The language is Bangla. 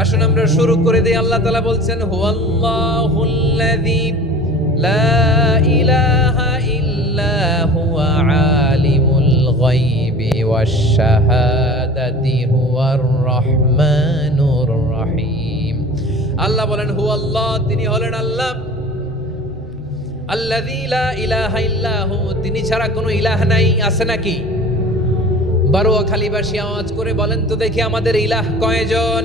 আসুন আমরা শুরু করে দিই। আল্লাহ তালা বলছেন, হুয়াল্লাহুল্লাযী লা ইলাহা ইল্লা হুয়া হুয়ার আল্লাহ বলেন তিনি হলেন আল্লাহ। তিনি ছাড়া কোনো ইলাহ নাই, আছে নাকি? বারোয়া খালিবাসী আওয়াজ করে বলেন, তো দেখি আমাদের ইলাহ কয়জন?